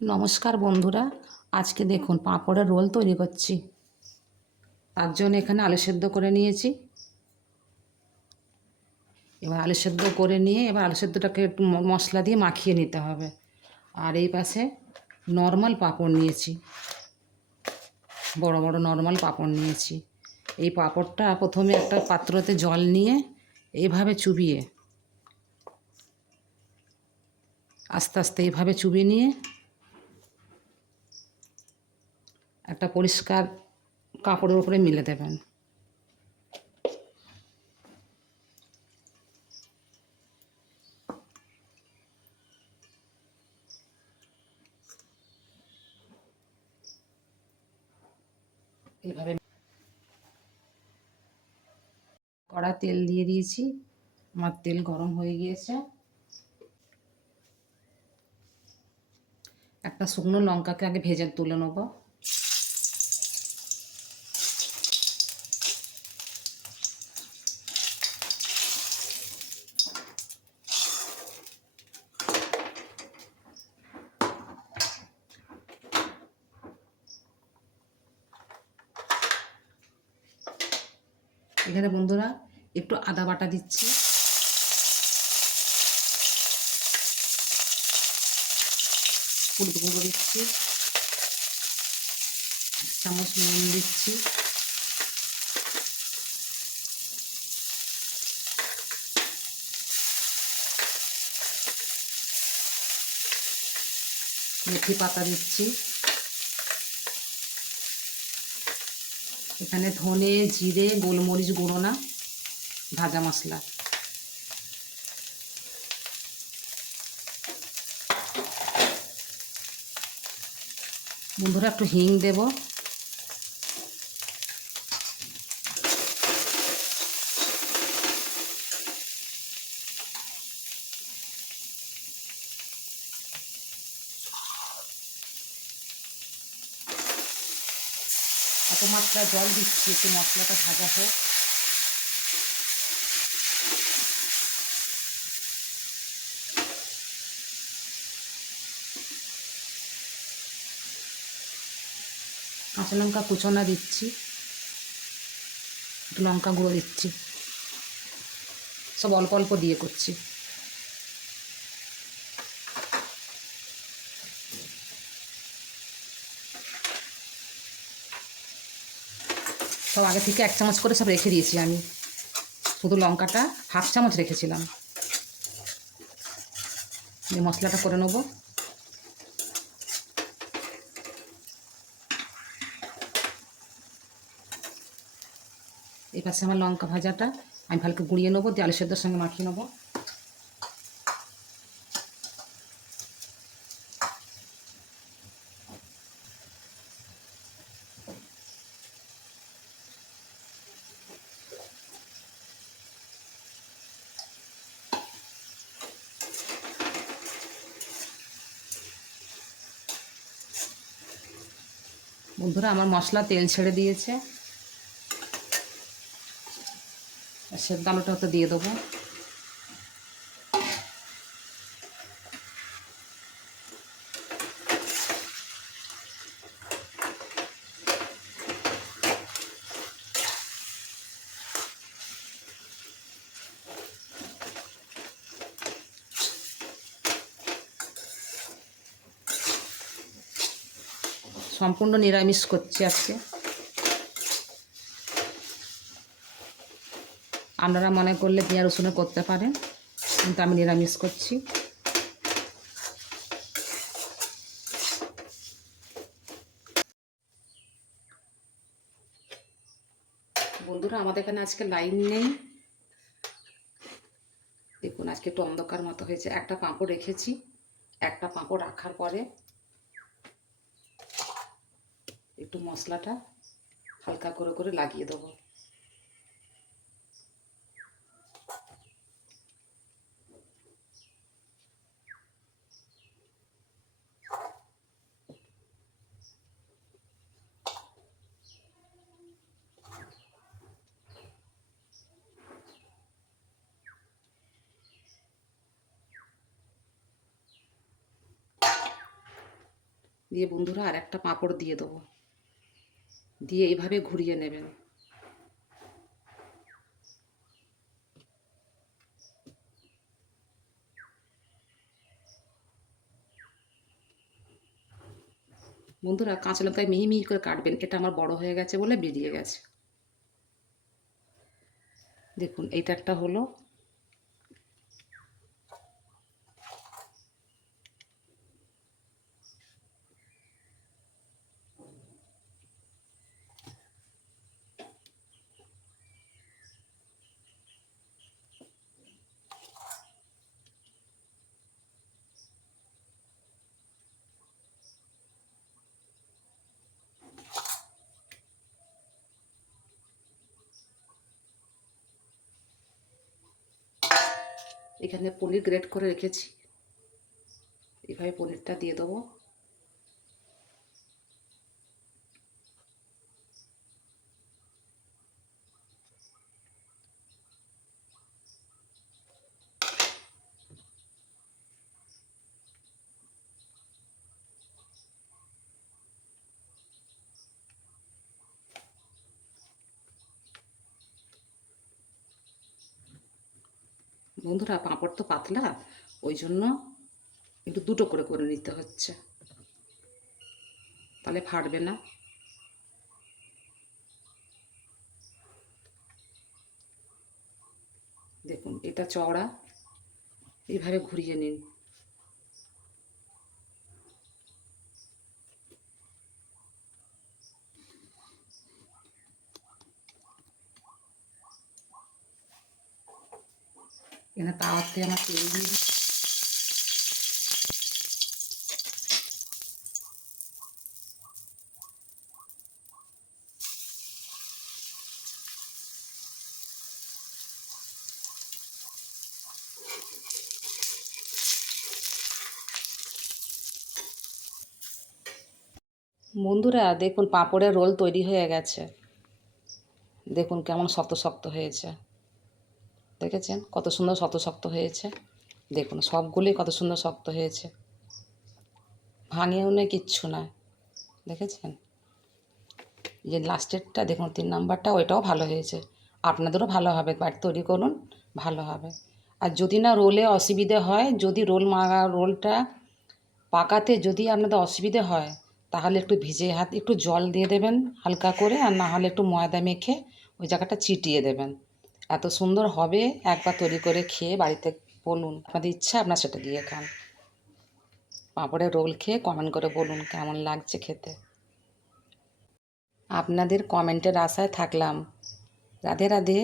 নমস্কার বন্ধুরা, আজকে দেখুন পাঁপড়ের রোল তৈরি করছি। তার জন্য এখানে আলু সেদ্ধ করে নিয়েছি। এবার আলু সেদ্ধ করে নিয়ে আলু সেদ্ধটাকে একটু মশলা দিয়ে মাখিয়ে নিতে হবে। আর এই পাশে নর্মাল পাঁপড় নিয়েছি, বড় বড় নর্মাল পাঁপড় নিয়েছি। এই পাঁপড়টা প্রথমে একটা পাত্রতে জল নিয়ে এইভাবে চুবিয়ে আস্তে আস্তে এইভাবে চুবিয়ে নিয়ে একটা পরিষ্কার কাপড়ের উপরে মেলে দেবেন। এইভাবে কড়া তেল দিয়ে দিয়েছি, আমার তেল গরম হয়ে গিয়েছে। একটা শুকনো লঙ্কাকে আগে ভেজে তুলে নেব। এখানে বন্ধুরা একটু আদা বাটা দিচ্ছি, হলুদ গুঁড়ো দিচ্ছি, চামচ নুন দিচ্ছি, মেথি পাতা দিচ্ছি, এখানে ধনে জিরে গোলমরিচ গুঁড়ো না ভাজা মশলা, বন্ধুরা একটু হিং দেব, এত মাত্রা জল দিচ্ছি একটু মশলাটা ভাজা হোক। কাঁচা লঙ্কা কুচোনা দিচ্ছি, একটু লঙ্কা গুঁড়ো দিচ্ছি, সব অল্প অল্প দিয়ে করছি। সব আগে থেকে এক চামচ করে সব রেখে দিয়েছি আমি, শুধু লঙ্কাটা হাফ চামচ রেখেছিলাম। এই মশলাটা করে নেবো। এই পাশে আমার লঙ্কা ভাজাটা আমি ভালো করে গুঁড়িয়ে নেবো, দিয়ে আলু সেদ্ধর সঙ্গে মাখিয়ে নেবো। বন্ধুরা আমার মশলা তেল ছেড়ে দিয়েছে, সেদ্ধ আলুটা তো দিয়ে দেবো। সম্পূর্ণ নিরামিষ করছি আজকে। আপনারা মনে করলে পেঁয়াজ রসুনে করতে পারেন, কিন্তু আমি নিরামিষ করছি। বন্ধুরা আমাদের এখানে আজকে লাইন নেই, দেখুন আজকে একটু অন্ধকার মতো হয়েছে। একটা পাঁপড় রেখেছি, একটা পাঁপড় রাখার পরে একটু মশলাটা হালকা করে করে লাগিয়ে দেবো। দিয়ে বন্ধুরা আর একটা পাঁপড় দিয়ে দেবো, দিয়ে এইভাবে ঘুরিয়ে নেবেন। বন্ধুরা কাঁচা লঙ্কায় মিহি মিহি করে কাটবেন, এটা আমার বড় হয়ে গেছে বলে বেরিয়ে গেছে। দেখুন এইটা একটা হলো। এখানে পনির গ্রেট করে রেখেছি, এভাবে পনিরটা দিয়ে দেবো। বন্ধুরা পাঁপড় তো পাতলা, ওই জন্য একটু দুটো করে করে নিতে হচ্ছে, তাহলে ফাটবে না। দেখুন এটা চওড়া, এইভাবে ঘুরিয়ে নিন। এখানে তাওয়াতে আমার তেল দিয়ে বন্ধুরা দেখুন পাঁপড়ের রোল তৈরি হয়ে গেছে। দেখুন কেমন শক্ত শক্ত হয়েছে, দেখেছেন কত সুন্দর শক্ত শক্ত হয়েছে। দেখুন সবগুলোই কত সুন্দর শক্ত হয়েছে, ভাঙেও না কিচ্ছু না, দেখেছেন। যে লাস্টেরটা দেখুন 3 নাম্বারটা, ওইটাও ভালো হয়েছে। আপনাদেরও ভালো হবে, বাড়িতে তৈরি করুন, ভালো হবে। আর যদি না রোলে অসুবিধে হয়, যদি রোলটা পাকাতে যদি আপনাদের অসুবিধে হয়, তাহলে একটু ভিজে হাত একটু জল দিয়ে দেবেন হালকা করে, আর না হলে একটু ময়দা মেখে ওই জায়গাটা চিটিয়ে দেবেন। এত সুন্দর হবে, একবার তৈরি করে খেয়ে বাড়িতে বলুন, আপনাদের ইচ্ছা আপনার সেটা দিয়ে খান। পাঁপড়ের রোল খেয়ে কমেন্ট করে বলুন কেমন লাগছে খেতে। আপনাদের কমেন্টের আশায় থাকলাম। রাধে রাধে।